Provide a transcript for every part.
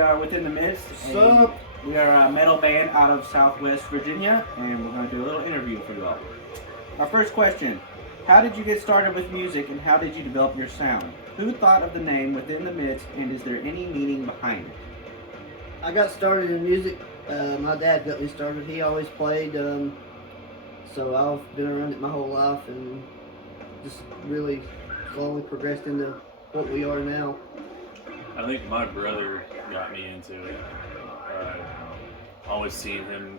are Within the Mist. Sup? We are a metal band out of Southwest Virginia, and we're going to do a little interview for you all. Our first question: how did you get started with music, and how did you develop your sound? Who thought of the name Within the Mist, and is there any meaning behind it? I got started in music. My dad got me started. He always played, so I've been around it my whole life and just really slowly progressed into what we are now. I think my brother got me into it. Always seeing him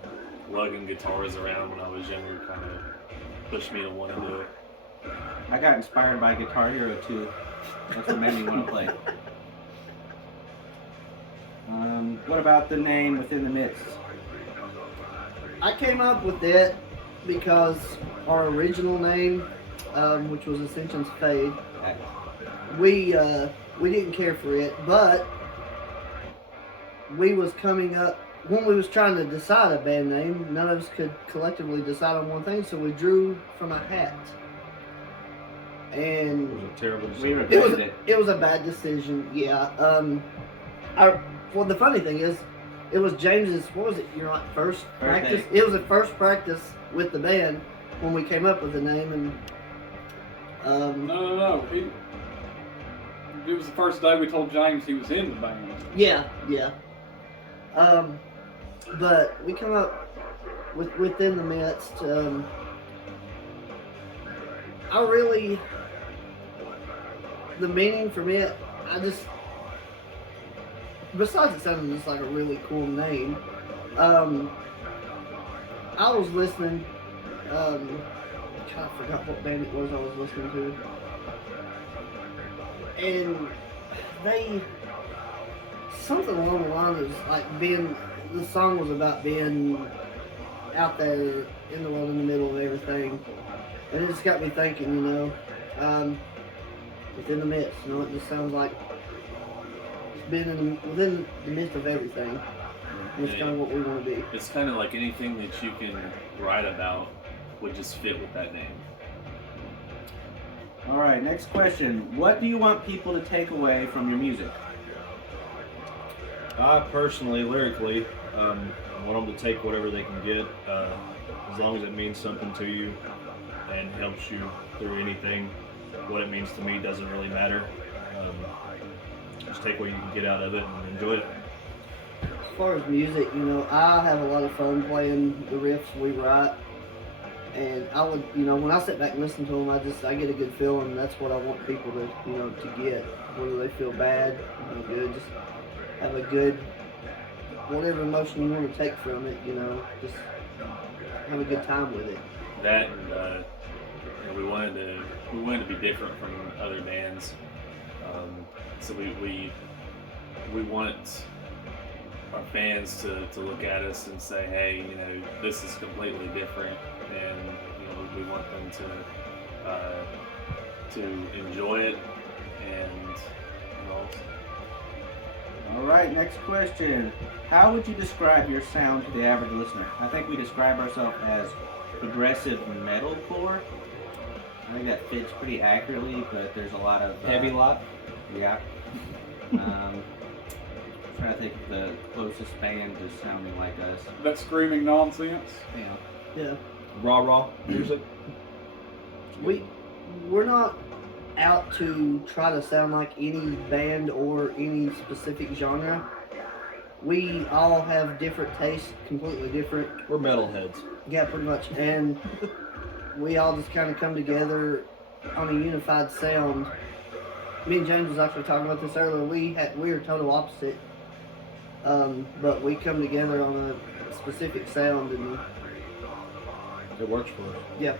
lugging guitars around when I was younger kind of pushed me to want to do it. I got inspired by Guitar Hero 2. That's what made me want to play. What about the name Within the Mist? I came up with it because our original name, which was Ascension's Fade, we didn't care for it, but we was coming up when we was trying to decide a band name. None of us could collectively decide on one thing, so we drew from a hat. And It was a terrible We decision. regretted it. it was a bad decision. Yeah. Well, the funny thing is, it was James's. What was it? Your first practice. day. It was the first practice with the band when we came up with the name, and No. It was the first day we told James he was in the band. yeah. But we come up with Within the Midst. The meaning from it, besides it sounding just like a really cool name, I was listening, I forgot what band it was I was listening to, and something along the lines of like the song was about being out there in the world in the middle of everything, and it just got me thinking, within the midst, it just sounds like within the midst of everything. And it's kind of what we want to be. It's kind of like anything that you can write about would just fit with that name. All right, next question. What do you want people to take away from your music? I personally, lyrically, want them to take whatever they can get, as long as it means something to you and helps you through anything. What it means to me doesn't really matter. Just take what you can get out of it and enjoy it. As far as music, I have a lot of fun playing the riffs we write. And I would, when I sit back and listen to them, I get a good feeling. And that's what I want people to, to get. Whether they feel bad, good, just have a good, whatever emotion you want to take from it, just have a good time with it. That and we wanted to be different from other bands. So we want our fans to look at us and say, hey, this is completely different, and we want them to enjoy it, and All right, next question. How would you describe your sound to the average listener? I think we describe ourselves as progressive metalcore. I think that fits pretty accurately, but there's a lot of Heavy lot? Yeah. Trying to think of the closest band to sounding like us. That screaming nonsense. Yeah. Yeah. Raw music? We're not out to try to sound like any band or any specific genre. We all have different tastes, completely different. We're metalheads. Yeah, pretty much. And we all just kind of come together on a unified sound. Me and James was actually talking about this earlier. We are total opposite, but we come together on a specific sound, and It works for us. yeah.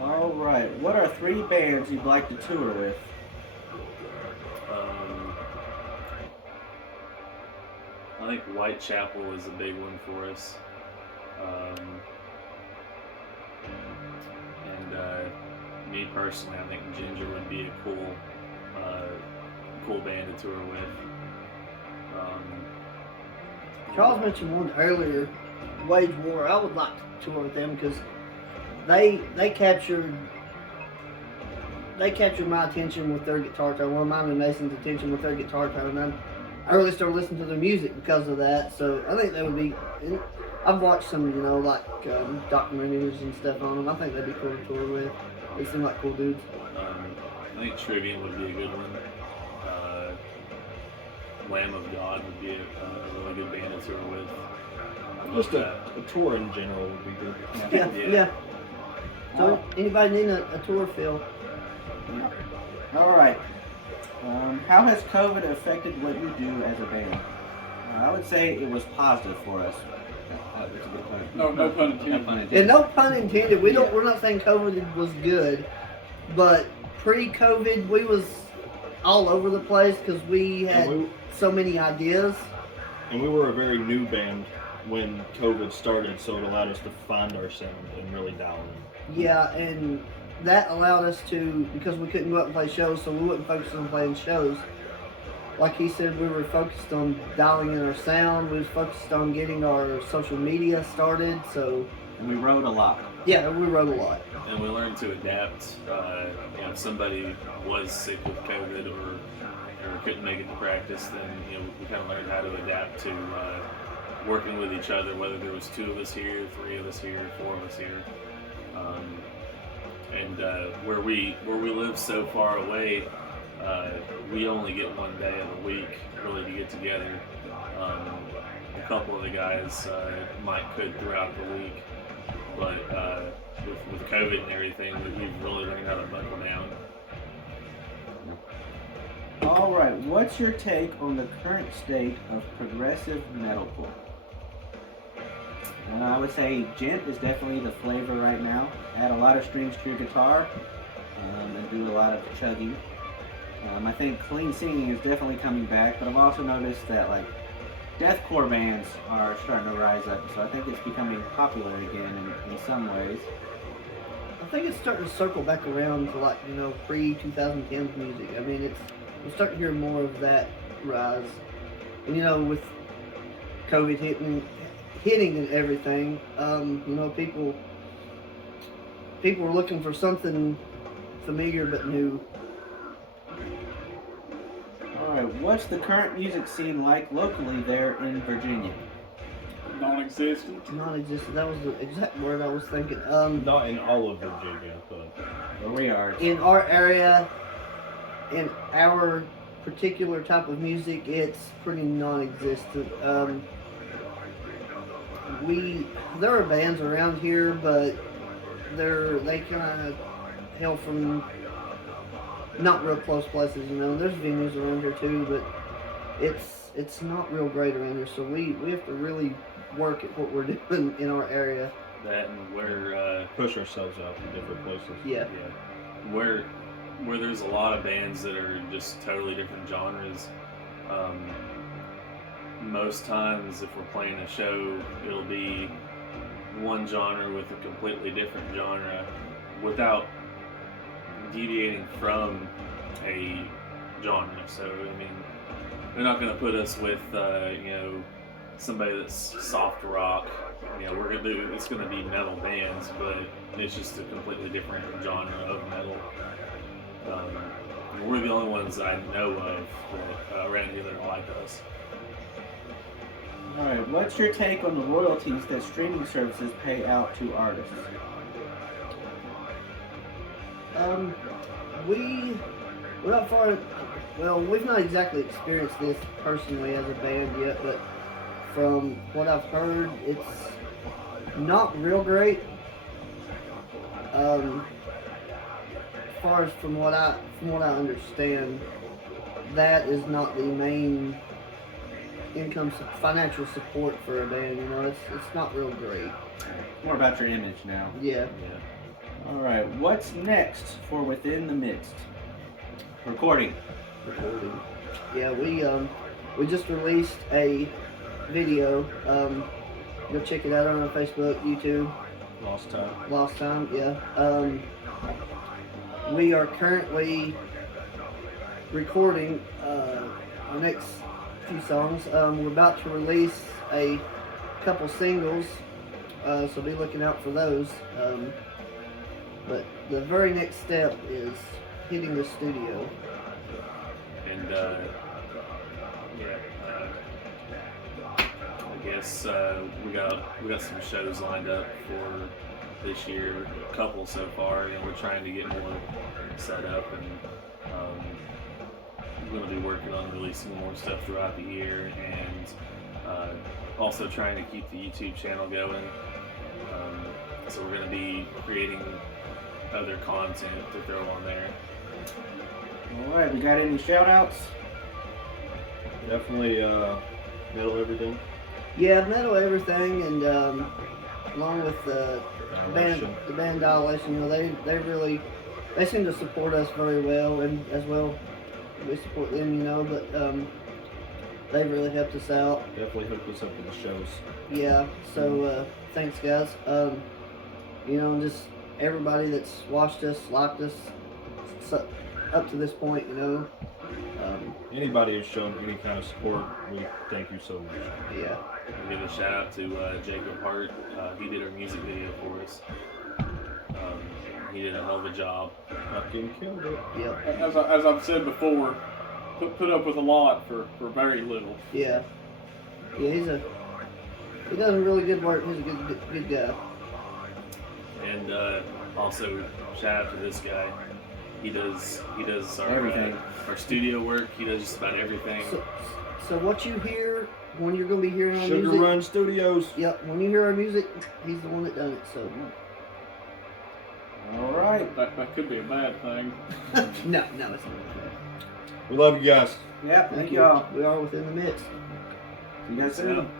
All right. What are 3 bands you'd like to tour with? I think Whitechapel is a big one for us. And me personally, I think Ginger would be a cool band to tour with. Charles mentioned one earlier, Wage War. I would like to tour with them because they captured they captured my attention with their guitar tone. Well, mine and Mason's attention with their guitar tone. And I really started listening to their music because of that. So I think they would be. I've watched some, like documentaries and stuff on them. I think they'd be cool to tour with. They seem like cool dudes. I think Trivium would be a good one. Lamb of God would be a really good band to tour with. I love Just that. a tour in general would be good. Yeah, Yeah. yeah. So Oh. anybody need a tour, Phil? All right. How has COVID affected what you do as a band? I would say it was positive for us. That's a good pun. No pun intended. No pun And intended. no pun intended. We're not saying COVID was good, but pre-COVID we was all over the place because we had And so many ideas. we were a very new band when COVID started, so it allowed us to find our sound and really dial in. Yeah, and that allowed us to, because we couldn't go out and play shows, so we wouldn't focus on playing shows. Like he said, we were focused on dialing in our sound. We was focused on getting our social media started. So And we wrote a lot. yeah, we wrote a lot. And we learned to adapt. If somebody was sick with COVID or couldn't make it to practice, then we kind of learned how to adapt to working with each other. Whether there was 2 of us here, 3 of us here, 4 of us here, and where we live so far away, we only get 1 day of the week really to get together. A couple of the guys might could throughout the week, but with COVID and everything, we've really learned how to buckle down. All right. What's your take on the current state of progressive metalcore? And I would say Gent is definitely the flavor right now. Add a lot of strings to your guitar and do a lot of chugging. I think clean singing is definitely coming back, but I've also noticed that like deathcore bands are starting to rise up, so I think it's becoming popular again in some ways. I think it's starting to circle back around to like pre-2010s music. I mean, we're starting to hear more of that rise. And with COVID hitting and everything, people were looking for something familiar but new. Alright, what's the current music scene like locally there in Virginia? Non-existent. Non-existent. That was the exact word I was thinking. Not in all of Virginia, but Where we are. In our area, in our particular type of music, it's pretty non-existent. There are bands around here, but they kind of hail from not real close places. There's venues around here too, but it's not real great around here. So we have to really work at what we're doing in our area. That and where push ourselves out to different places. Yeah. where there's a lot of bands that are just totally different genres. Most times, if we're playing a show, it'll be one genre with a completely different genre without deviating from a genre. So, I mean, they're not going to put us with, somebody that's soft rock. It's going to be metal bands, but it's just a completely different genre of metal. We're the only ones I know of around here that are like us. Alright, what's your take on the royalties that streaming services pay out to artists? We're not far. Well, we've not exactly experienced this personally as a band yet, but from what I've heard, it's not real great. As far as from what I understand, that is not the main financial support for a band. It's not real great. More about your image now. Yeah. Alright, what's next for Within the Midst? Recording. Yeah, we just released a video. Go check it out on our Facebook, YouTube. Lost Time, yeah. We are currently recording our next few songs. We're about to release a couple singles, so be looking out for those. But the very next step is hitting the studio. And I guess we got some shows lined up for this year, a couple so far. We're trying to get more set up, and we're going to be working on releasing more stuff throughout the year, and also trying to keep the YouTube channel going. So we're going to be creating other content to throw on there. All right, we got any shout outs? Definitely Metal Everything. Yeah, Metal Everything, and along with the Annihilation. band Dilation, you know, they seem to support us very well, and as well we support them, you know, but they really helped us out. Definitely hooked us up with the shows. Yeah, so thanks guys. You know, and just everybody that's watched us, liked us up to this point, you know. Anybody who's shown any kind of support, we thank you so much. Yeah. I'll give a shout out to Jacob Hart. He did our music video for us. He did a hell of a job. Fucking killed it. Yep. As I've said before, put up with a lot for very little. Yeah. Yeah, he does really good work. He's a good guy. And also shout out to this guy. He does our Everything. Our studio work. He does just about everything. So what you hear when you're gonna be hearing our Sugar music? Run Studios. Yep. When you hear our music, he's the one that done it. So All right. That could be a bad thing. no, it's not. We love you guys. Yep, thank y'all. We are within the midst. See you guys soon.